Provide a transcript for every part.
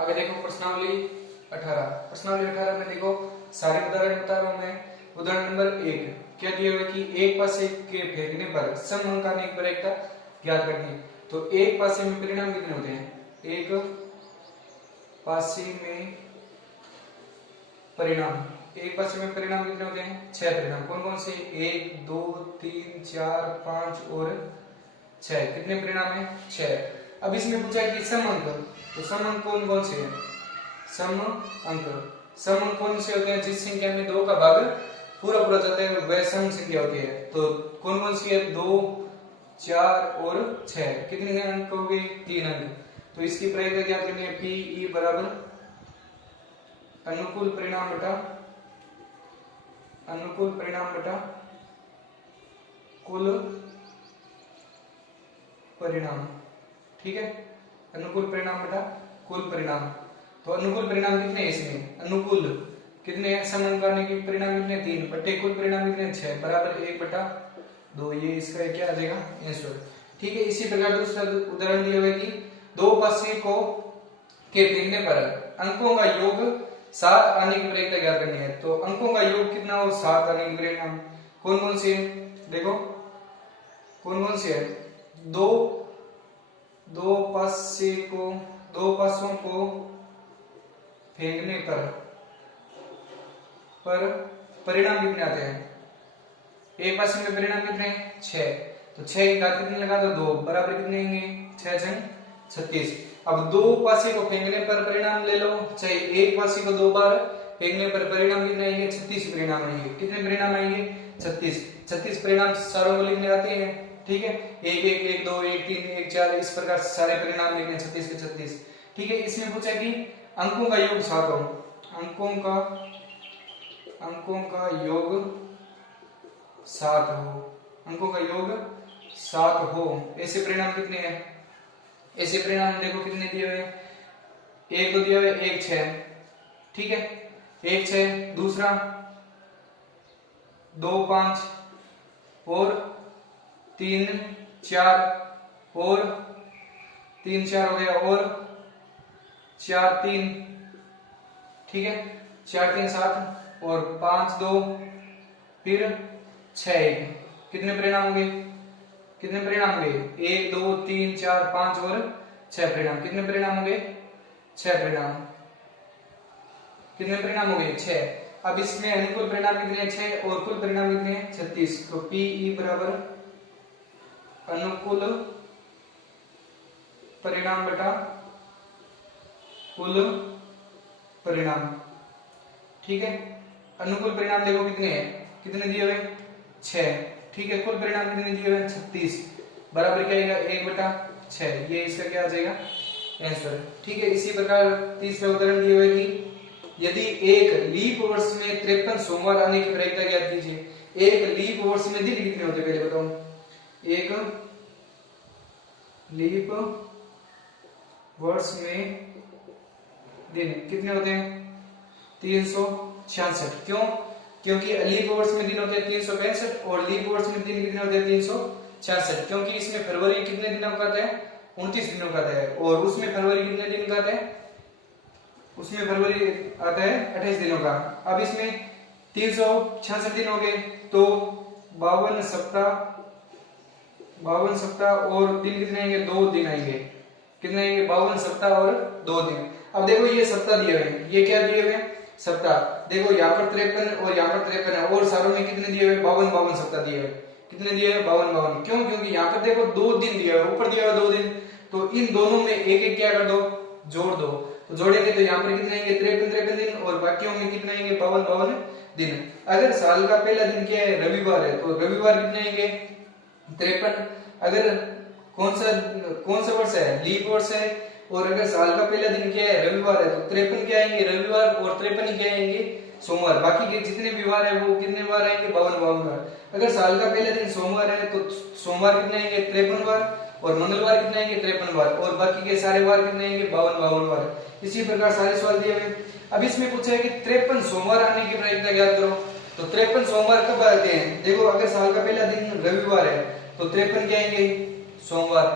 आगे देखो प्रश्नावली 18। प्रश्नावली 18 में देखो सारे उदाहरण बता रहा हूं मैं। उदाहरण नंबर 1 क्या दिया हुआ है कि एक पासे के फेंकने पर सम अंक आने की प्रयोगता ज्ञात करनी है। तो एक पासे में परिणाम कितने होते हैं? एक पासे में परिणाम, एक पासे में परिणाम कितने होते हैं? 6 परिणाम। कौन कौन से? 1 2 3 4 5 और 6। कितने परिणाम है? 6। अब इसमें पूछा है कि सम अंक, तो सम अंक कौन कौन से हैं? सम अंक, सम अंक कौन से होते हैं? जिस संख्या में 2 का भाग पूरा पूरा जाता है वह सम संख्या होती है। तो कौन कौन सी है? 2 4 और 6। कितने अंक हो गए? 3 अंक। तो इसकी प्रयोज्यता क्या करनी है? पी ई बराबर अनुकूल परिणाम बटा अनुकूल परिणाम बटा कुल परिणाम। ठीक है, अनुकूल परिणाम बटा कुल परिणाम। तो अनुकूल परिणाम कितने हैं इसमें? अनुकूल कितने हैं? सम अंक आने के परिणाम कितने? 3 बटे कुल परिणाम कितने? 6 बराबर 1/2। ये इसका क्या आ जाएगा? आंसर। ठीक है, इसी प्रकार दूसरा उदाहरण दिया हुआ है कि दो पासे को के फेंकने पर अंकों का योग 7 आने की प्रयोज्यता ज्ञात करनी है। तो अंकों का योग कितना हो? 7 आने की परिणाम कौन कौन से है? देखो कौन कौन से है? दो पासों को फेंकने पर परिणाम कितने आते हैं? एक पासे में परिणाम कितने? 6। तो 6 की घात कितने लगा दो? 2 बराबर कितने आएंगे? 6 6 36। अब दो पासे को फेंकने पर परिणाम ले लो, चाहे एक पासे को 2 बार फेंकने पर परिणाम कितने आएंगे? 36 परिणाम आएंगे। कितने परिणाम आएंगे? 36। 36 परिणाम सारों को लिखने आते हैं। ठीक है, 1 1 1 2 1 3 1 4 इस प्रकार सारे परिणाम लिखने 36 के 36। ठीक है, इसमें पूछा कि अंकों का योग 7 हो। अंकों का योग 7 हो। अंकों का योग 7 हो। ऐसे परिणाम कितने हैं? ऐसे परिणाम देखो कितने दिए हुए हैं? एक तो दिया हुआ है 1 6। ठीक है, 1 6। दूसरा 2 5 और 3 4 और 3 4 हो गया और 4 3। ठीक है, 4 3 7 और 5 2 फिर 6 1। कितने परिणाम होंगे? कितने परिणाम होंगे? 1 2 3 4 5 और 6 परिणाम। कितने परिणाम होंगे? 6 परिणाम। कितने परिणाम हो गए? 6। अब इसमें अनुकूल परिणाम कितने हैं? 6 और कुल परिणाम कितने हैं? 36। तो पीई बराबर अनुकूल परिणाम बटा कुल परिणाम। ठीक है, अनुकूल परिणाम देखो कितने हैं? कितने दिए हुए? 6। ठीक है, कुल परिणाम कितने दिए हुए? 36 बराबर क्या आएगा? 1/6। ये इसका क्या आ जाएगा? आंसर। ठीक है, इसी प्रकार तीसरा उदाहरण दिया हुआ है कि यदि एक लीप वर्ष में 53 सोमवार आने की प्रयोज्यता ज्ञात कीजिए। एक लीप वर्ष में दिन कितने होते हैं पहले बताओ? एक लीप वर्ष में दिन कितने होते हैं? 366। क्यों? क्योंकि लीप वर्ष में दिन होते हैं 365 और लीप वर्ष में दिन कितने होते हैं? 366। क्योंकि इसमें फरवरी कितने दिनों का आता है? 29 दिनों का आता है और उसमें फरवरी कितने दिन का आता है? उसमें फरवरी आता है 28 दिनों का। अब इसमें 366 दिन हो गए तो 52 सप्ताह और दिन कितने आएंगे? 2 दिन आएंगे। कितने आएंगे? 52 सप्ताह और 2 दिन। अब देखो ये सप्ताह दिए हुए हैं, ये क्या दिए हुए हैं? सप्ताह। देखो यहाँ पर 53 और यहाँ पर 53 है और सारों में कितने दिए हुए? 52 सप्ताह दिए हुए। कितने दिए हुए? 52। क्यों? क्योंकि यहाँ पर देखो 2 दिन दिया हुआ है, ऊपर दिया हुआ 2 दिन, तो इन दोनों में एक एक क्या कर दो? जोड़ दो। तो जोड़ेंगे तो यहाँ पर कितने आएंगे? 53 दिन और बाकियों में कितने आएंगे? 52 दिन। अगर साल का पहला दिन क्या है? रविवार है, तो रविवार कितने आएंगे? 53। अगर कौन सा वर्ष है? लीप वर्ष है और अगर साल का पहला दिन क्या है? रविवार है, तो 53 क्या आएंगे? रविवार और 53 क्या आएंगे? सोमवार। बाकी के जितने भी वार है वो कितने बार आएंगे? 52 बार। अगर साल का पहला दिन सोमवार है तो सोमवार कितने आएंगे? 53 बार और मंगलवार कितने आएंगे? 53 बार और बाकी के सारे वार कितने आएंगे? 52 बार। इसी प्रकार सारे सवाल दिए हुए। अब इसमें पूछा है कि 53 सोमवार आने की प्रयोज्यता ज्ञात करो। तो 53 सोमवार कब आते हैं? देखो अगर साल का पहला दिन रविवार है तो 53 क्या आएंगे? सोमवार।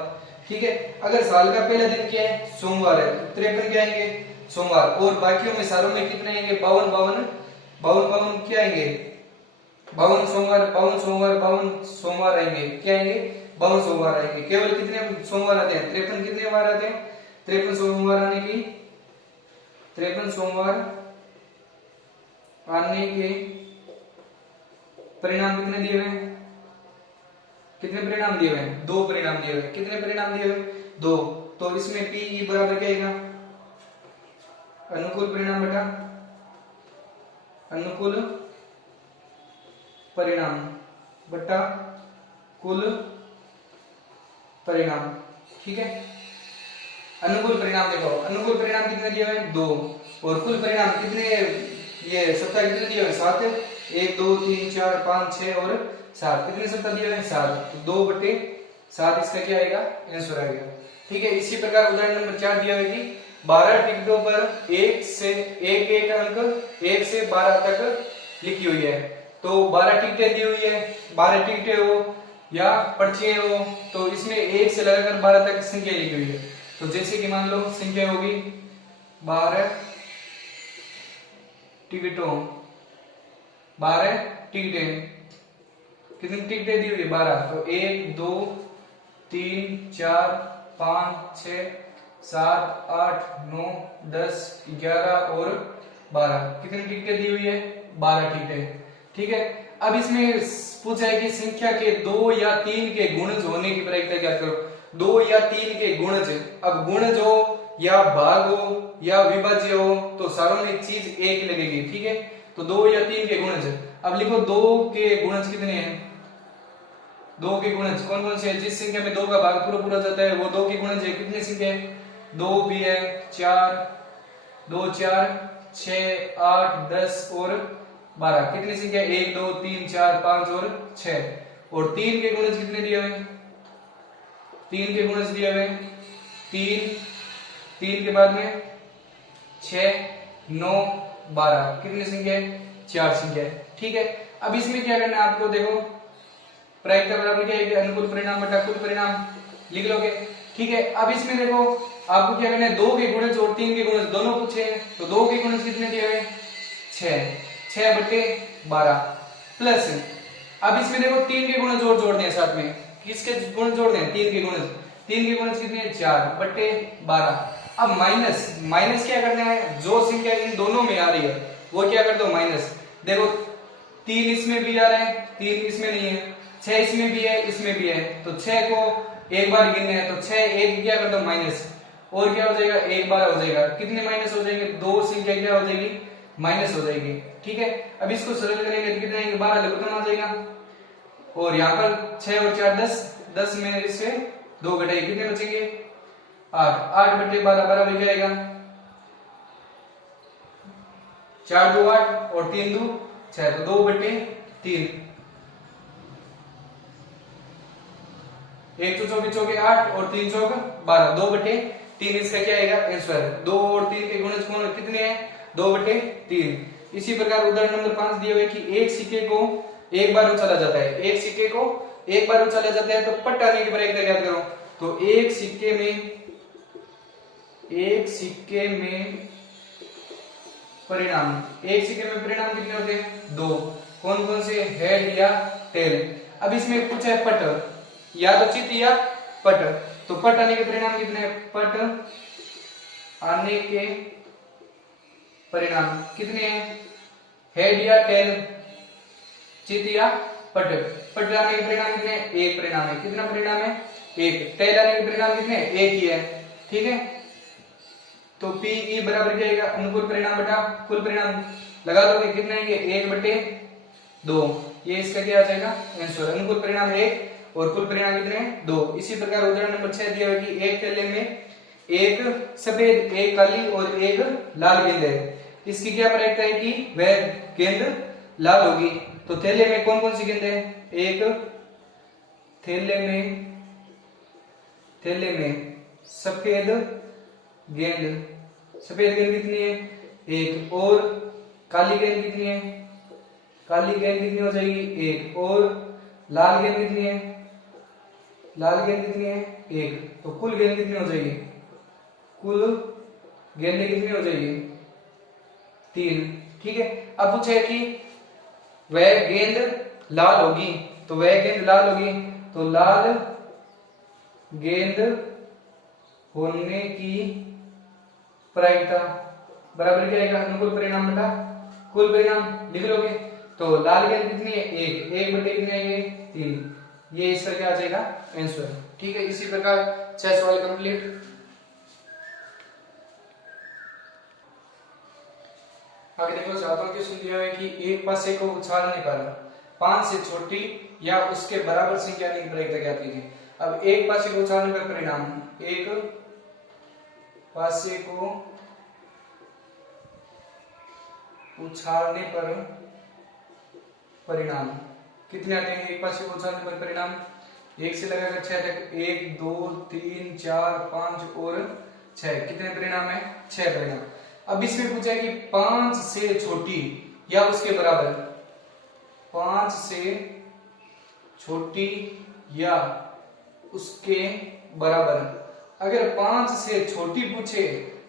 ठीक है। अगर साल का पहला दिन क्या है, सोमवार है, तो 53 क्या आएंगे, सोमवार। और बाकियों में सालों में कितने आएंगे, 52 क्या आएंगे, 52 सोमवार आएंगे, क्या आएंगे, 52 सोमवार आएंगे। केवल कितने सोमवार आते हैं, 53 कितने बार आते हैं, 53 सोमवार आने की, 53 सोमवार आने के परिणाम कितने दिए हुए हैं, कितने परिणाम दिए हुए हैं, 2 परिणाम दिए हुए हैं। कितने परिणाम दिए हुए, 2। तो इसमें पी बराबर क्या आएगा, अनुकूल परिणाम बटा अनुकूल परिणाम बटा कुल परिणाम। ठीक है। अनुकूल परिणाम देखो, अनुकूल परिणाम कितने दिए हुए हैं, 2। और कुल परिणाम कितने, ये सप्ताह कितने दिए हुए हैं, 7। 1 2 3 4 5 6 और 7, कितने सप्ताह दिए हुए हैं, 7। तो 2/7 इसका क्या आएगा, आंसर आएगा। ठीक है। इसी प्रकार उदाहरण नंबर 4 दिया हुआ है कि 12 टिकटों पर एक अंक 1 से 12 तक लिखी हुई है। तो 12 टिकटें दी हुई है, 12 टिकटें हो या पर्चियां हो, तो इसमें 1 से लगाकर 12 तक संख्या लिखी हुई है। तो जैसे कि मान लो संख्या होगी 12 टिकटों, 12 टिकटें, कितनी टिकटें दी हुई है, 12। तो 1 2 3 4 5 6 7 8 9 10 11 और 12, कितनी टिकटें दी हुई है, 12 टिकटें। ठीक है। अब इसमें पूछा है कि संख्या के 2 या 3 के गुणज होने की प्रायिकता क्या करो, 2 या 3 के गुणज। अब गुणज हो या भाग हो या विभाज्य हो तो सारों में चीज एक लगेगी। ठीक है। तो 2 या 3 के गुणज, अब लिखो 2 के गुणज कितने हैं, 2 के गुणज कौन कौन से हैं, जिस संख्या में 2 का भाग पूरा पूरा जाता है वो 2 के गुणज है। कितनी संख्या है, 2 भी है, 4 2 4 6 8 10 और 12, कितनी संख्या, 1 2 3 4 5 और 6। और 3 के गुणज कितने दिए हुए, 3 के गुणज दिए हुए 3 के बाद में 6 9 12, कितनी संख्या है, 4 संख्या है। ठीक है। अब इसमें क्या करना है आपको, देखो प्रायिकता बराबर क्या है, अनुकूल परिणाम बटा कुल परिणाम लिख लोगे। ठीक है। अब इसमें देखो आपको क्या करना है, 2 के गुणज और 3 के गुणज दोनों पूछे हैं। तो 2 के गुणज कितने दिए हुए, 6/12 प्लस, अब इसमें देखो 3 के गुणज और जोड़ दें साथ में, किसके गुणज जोड़ दें, 3 के गुणज, 3 के गुणज कितने हैं, 4/12। अब माइनस क्या करना है, जो संख्या इन दोनों में आ रही है वो क्या कर दो, माइनस। देखो 3 इसमें भी आ रहा है, 3 इसमें नहीं है, 6 इसमें भी है, इसमें भी है। तो 6 को एक बार गिनना है, तो 6 1 क्या कर दो, माइनस, और क्या हो जाएगा, 1 बार हो जाएगा। कितने माइनस हो जाएंगे, 2 संख्या क्या हो जाएगी, माइनस हो जाएगी। ठीक है। अब इसको सरल करेंगे तो कितना आएंगे, 12 लघुत्तम आ जाएगा। और यहाँ पर 6 और 4 10 में इससे 2 घटाइए, कितने बचेंगे, 8/12 बराबर क्या आएगा, 4 2 8 और 3 2 6, तो 2/3, 1 2 24 चौके 8 और 3 चौक 12, 2/3 इसका क्या आएगा, आंसर। 2 और 3 के गुणज कौन कितने हैं, 2/3। इसी प्रकार उदाहरण नंबर 5 दिए हुए कि एक सिक्के को एक बार उछाला जाता है, एक सिक्के को एक बार उछाला जाता है तो पट आने की प्रायिकता ज्ञात करो। तो एक सिक्के में परिणाम, एक सिक्के में परिणाम कितने होते हैं, 2। कौन कौन से, हेड या टेल। अब इसमें पूछा है पट, या तो चित या पट। तो पट आने के परिणाम कितने हैं, पट आने के परिणाम कितने हैं, हेड या टेल, चित या पट। पट आने के परिणाम कितने हैं, एक परिणाम है। कितना परिणाम है, एक। टेल आने के परिणाम कितने हैं, एक ही है। ठीक है। तो पी बराबर क्या आएगा, अनुकूल परिणाम बटा कुल परिणाम, लगा दोगे कितने आएंगे, 1/2। ये इसका क्या आ जाएगा, आंसर। अनुकूल परिणाम 1 और कुल परिणाम कितने हैं, 2। इसी प्रकार उदाहरण नंबर 6 दिया हुआ कि एक थैले में एक सफेद, एक काली और एक लाल गेंद है। इसकी क्या प्रायिकता है कि वह गेंद लाल होगी। तो थैले में कौन कौन सी गेंद है, एक थैले में सफेद गेंद, सफेद गेंद कितनी है, एक। और काली गेंद कितनी है, काली गेंद कितनी हो जाएगी, एक। और लाल गेंद कितनी है, लाल गेंद कितनी है? एक। तो कुल गेंद कितनी हो जाएगी? कुल गेंदें कितनी हो जाएगी? 3। ठीक है। अब पूछे कि वह गेंद लाल होगी, तो वह गेंद लाल होगी, तो लाल गेंद होने की प्रायिकता बराबर क्या आएगा? अनुकूल परिणाम बटा कुल परिणाम। लिख लोगे तो लाल गेंद कितनी है? एक। एक बटे कितने आएंगे? 3। ये इसका क्या आ जाएगा? आंसर। ठीक है। इसी प्रकार 6 सवाल कंप्लीट। आगे देखो, सातवां क्वेश्चन दिया है कि एक पासे को उछालने पर 5 से छोटी या उसके बराबर संख्या की प्रायिकता ज्ञात कीजिए। अब एक पासे को उछालने पर परिणाम, एक पासे को उछालने पर परिणाम कितने आते हैं? एक पासे को उछालने पर परिणाम 1 से लगाकर 6 तक, 1 2 3 4 5 और 6, कितने परिणाम है? 6 परिणाम। अब इसमें पूछा है कि 5 से छोटी या उसके बराबर, 5 से छोटी या उसके बराबर। अगर 5 से छोटी पूछे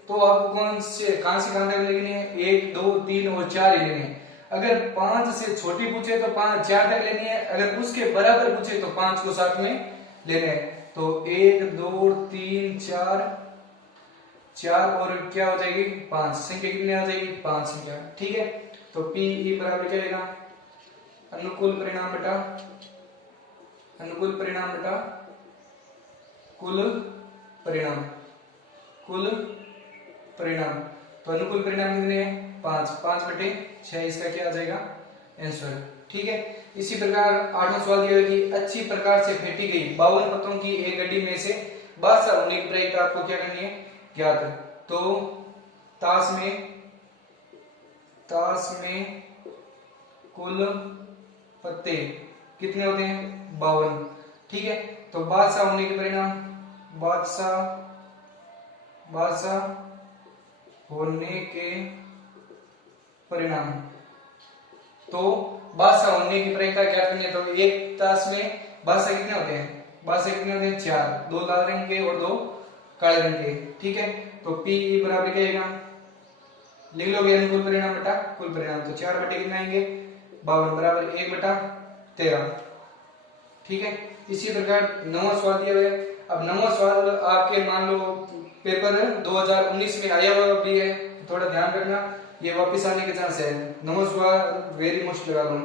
तो आपको कहां से कहां तक लेनी है? 1 2 3 और 4 ही लेने हैं। अगर 5 से छोटी पूछे तो 5 4 तक लेनी है। अगर उसके बराबर पूछे तो 5 को साथ में लेने हैं। तो 1 2 3 4 और क्या हो जाएगी? 5। संख्या कितनी आ जाएगी? 5 संख्या। ठीक है। तो पी ई बराबर क्या आएगा? अनुकूल परिणाम बटा कुल परिणाम। तो अनुकूल परिणाम कितने हैं? 5। 5 बटे 6, इसका क्या आ जाएगा? आंसर। ठीक है। इसी प्रकार 8वां सवाल दिया है कि अच्छी प्रकार से फेंटी गई 52 पत्तों की एक गड्डी में से 12 होने की प्रायिकता आपको क्या करनी है? ज्ञात। तो ताश में कुल पत्ते कितने होते हैं? 52। ठीक है। तो बादशाह होने के परिणाम, बादशाह होने के परिणाम, तो बादशाह होने की प्रायिकता क्या करनी है? तो एक ताश में बादशाह कितने होते हैं? 4, 2 लाल रंग के और 2 काले रंग के। ठीक है। तो पी बराबर क्या आएगा? लिख लोगे अनुकूल परिणाम बटा कुल परिणाम। तो 4 बटे कितने आएंगे? 52 बराबर 1 बटा 13। ठीक है। इसी प्रकार 9वां सवाल दिया हुआ है। अब 9वां सवाल आपके मान लो पेपर 2019 में आया हुआ भी है, थोड़ा ध्यान रखना, ये वापस आने के चांस है। 9वां सवाल वेरी मोस्ट लगा लो।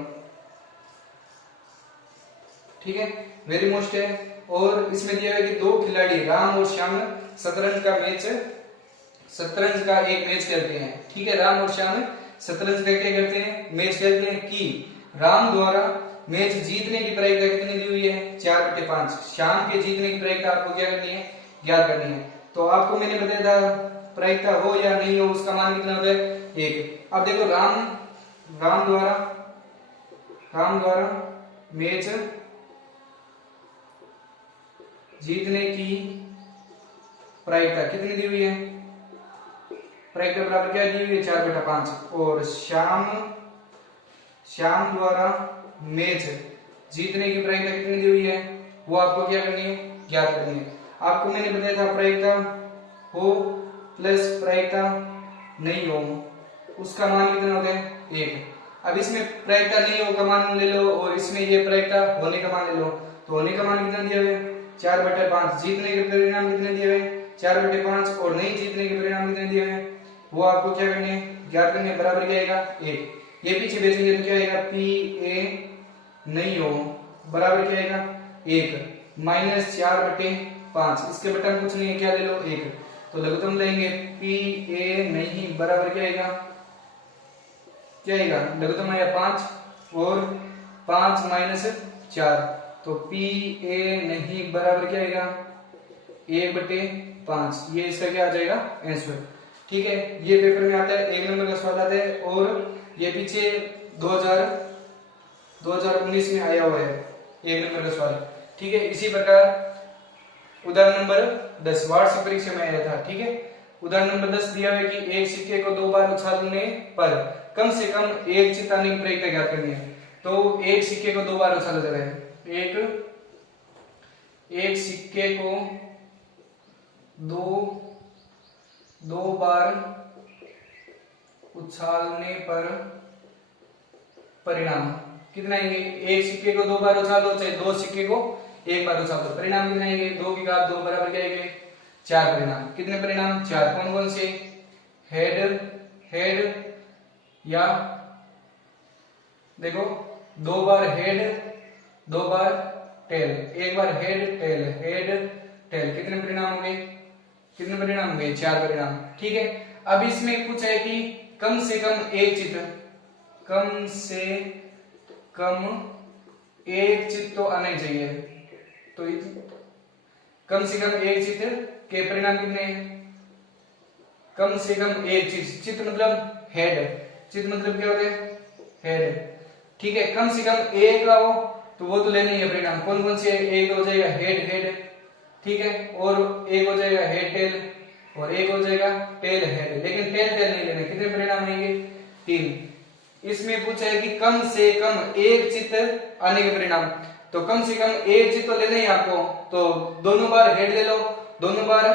ठीक है। वेरी मोस्ट है। और इसमें दिया है कि 2 खिलाड़ी राम और श्याम शतरंज का एक मैच खेलते हैं। ठीक है। राम और श्याम शतरंज का क्या करते हैं? मैच खेलते हैं कि राम द्वारा मैच जीतने की प्रायिकता कितनी दी हुई है? 4 बटे 5। श्याम के जीतने की प्रायिकता आपको क्या करनी है? ज्ञात करनी है। तो आपको मैंने बताया था प्रायिकता हो या नहीं हो उसका मान कितना होता है? 1। अब देखो राम द्वारा मैच जीतने की प्रायिकता कितनी दी हुई है? प्रायिकता बराबर क्या दी हुई है? 4 बटा 5। और श्याम द्वारा मैच जीतने की प्रायिकता कितनी दी हुई है? वो आपको क्या करनी है? ज्ञात करनी है। आपको मैंने बताया था प्रायिकता हो प्लस प्रायिकता नहीं हो, उसका मान कितना होता है? 1। अब इसमें प्रायिकता नहीं हो का मान ले लो और इसमें ये प्रायिकता होने का मान ले लो। तो होने का मान कितना दिया हुआ है? 4 बटे 5। जीतने के परिणाम कितने दिए हुए? 4 बटे 5। और नहीं जीतने के परिणाम कितने दिए हुए? वो आपको क्या करने हैं? ज्ञात करने हैं। बराबर क्या आएगा? 1। ये पीछे भेजेंगे तो क्या आएगा? पी ए नहीं हो बराबर क्या आएगा? 1 माइनस 4 बटे 5। इसके बटन कुछ नहीं है, क्या ले लो? 1। तो लघुत्तम लेंगे पी ए नहीं बराबर क्या आएगा? लघुत्तम आएगा 5 और 5 माइनस 4। तो पी ए नहीं बराबर क्या आएगा? 1 बटे 5। ये इसका क्या आ जाएगा? आंसर। ठीक है। ये पेपर में आता है, 1 नंबर का सवाल आता है और ये पीछे 2019 में आया हुआ है 1 नंबर का सवाल। ठीक है। इसी प्रकार उदाहरण नंबर 10 वार्षिक परीक्षा में आया था। ठीक है। उदाहरण नंबर 10 दिया है कि एक सिक्के को 2 बार उछालने पर कम से कम एक चिताने की प्रायिकता ज्ञात करनी है। तो एक सिक्के को 2 बार उछाला जा रहा है, एक एक सिक्के को दो बार उछालने पर परिणाम कितना आएंगे? एक सिक्के को दो बार उछाल दो, चाहे दो सिक्के को एक बार उछाल दो, परिणाम कितने आएंगे? 2 की घात 2 बराबर क्या आएंगे? 4 परिणाम। कितने परिणाम? 4। कौन कौन से? हेड या देखो 2 बार हेड 2 बार टेल, एक बार हेड टेल, कितने परिणाम होंगे? कितने परिणाम होंगे? 4 परिणाम। ठीक है, अब इसमें कुछ है कि कम से कम एक चित्र तो आना ही चाहिए। तो कम से कम एक चित्र के परिणाम कितने हैं? कम से कम एक चित्र मतलब हेड, चित्र मतलब क्या होता है? हेड। ठीक है, कम से कम एक का हो तो वो तो लेना ही है परिणाम। कौन कौन से? एक हो जाएगा हेड, ठीक है, और एक हो जाएगा हेड टेल, और एक हो जाएगा टेल हेड। लेकिन टेल नहीं लेना। कितने परिणाम आएंगे? 3। इसमें पूछा है कि कम से कम एक चित्र आने के परिणाम, तो कम से कम एक चित्र तो लेना ही आपको। तो दोनों बार हेड ले लो, दोनों बार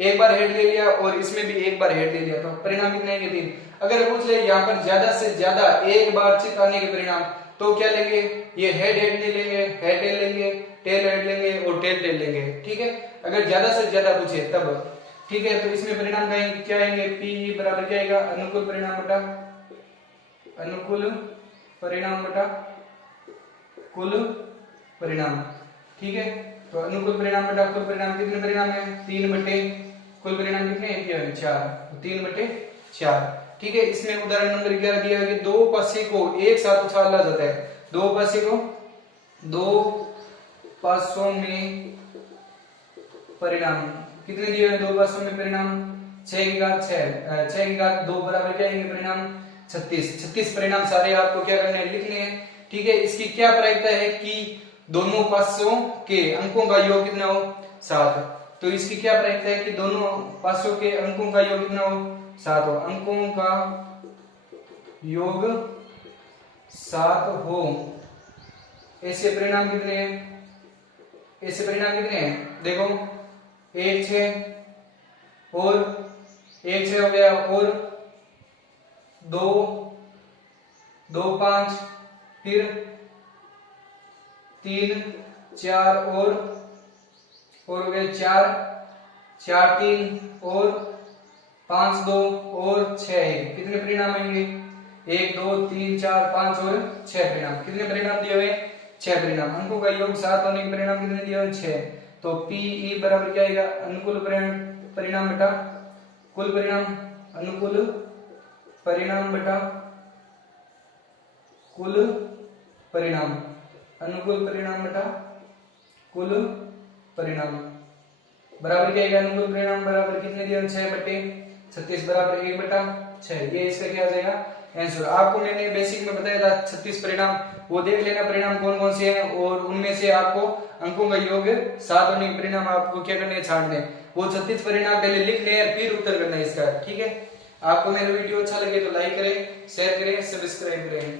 एक बार हेड ले लिया और इसमें भी एक बार हेड ले लिया, तो परिणाम कितने आएंगे? 3। अगर पूछ ले यहाँ पर ज्यादा से ज्यादा एक बार चित्र आने के परिणाम, तो क्या लेंगे? ये हेड नहीं लेंगे, हेड टेल लेंगे, टेल हेड लेंगे और टेल टेल लेंगे। ठीक है, अगर ज्यादा से ज्यादा पूछे तब। ठीक है, तो इसमें परिणाम क्या आएंगे? पी बराबर क्या आएगा? अनुकूल परिणाम बटा कुल परिणाम। ठीक है, तो अनुकूल परिणाम बटा कुल परिणाम, कितने परिणाम है? 3 बटे कुल परिणाम कितने हैं? 4, 3 बटे 4। ठीक है, इसमें उदाहरण नंबर 11 दिया है कि 2 पासे को एक साथ उछाला जाता है। 2 पासे को 2 पासों में परिणाम कितने दिए हैं? 2 पासों में परिणाम 6 की घात 6 की घात 2 बराबर क्या आएंगे परिणाम? 36 परिणाम सारे आपको क्या करने हैं? लिखने हैं। ठीक है, इसकी क्या प्रायिकता है कि दोनों पासों के अंकों का योग कितना हो? 7। तो इसकी क्या प्रायिकता है कि दोनों पासों के अंकों का योग कितना हो? 7 हो। अंकों का योग 7 हो, ऐसे परिणाम कितने हैं? ऐसे परिणाम कितने हैं? देखो 1 6 और 1 6 हो गया, और 2 5, फिर 3 4 और हो गए 4 3 और 5 2 और 6 1। कितने परिणाम आएंगे? 1 2 3 4 5 और 6 परिणाम। कितने परिणाम दिए हुए? 6 परिणाम। अंकों का योग 7 होने के परिणाम कितने दिए हुए? 6। तो पी बराबर क्या आएगा? अनुकूल परिणाम बटा कुल परिणाम, अनुकूल परिणाम बटा कुल परिणाम, अनुकूल परिणाम बटा कुल परिणाम बराबर क्या आएगा? अनुकूल परिणाम बराबर कितने दिया? 6 बटे 36 बराबर 1 बटा 6। ये इसका क्या आ जाएगा? आंसर। आपको मैंने बेसिक में बताया था 36 परिणाम, वो देख लेना परिणाम कौन कौन से हैं, और उनमें से आपको अंकों का योग 7 होने के परिणाम आपको क्या करने हैं? छांटने। वो 36 परिणाम पहले लिख लें, फिर उत्तर करना है इसका। ठीक है, आपको मेरा वीडियो अच्छा लगे तो लाइक करें, शेयर करें, सब्सक्राइब करें।